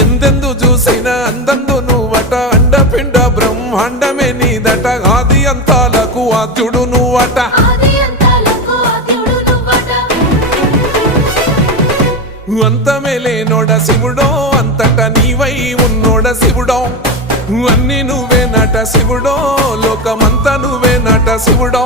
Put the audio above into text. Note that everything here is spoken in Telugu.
ఎందెందు చూసినా అందందు నువ్వట అండపిండ బ్రహ్మాండమే నీదట ఆది అంతాలకు ఆద్యుడు నువ్వట అంతమే లేనోడ శివుడో అంతట నీవై ఉన్నోడ శివుడో అన్ని నువ్వే నట శివుడో లోకమంతా నువ్వే నట శివుడో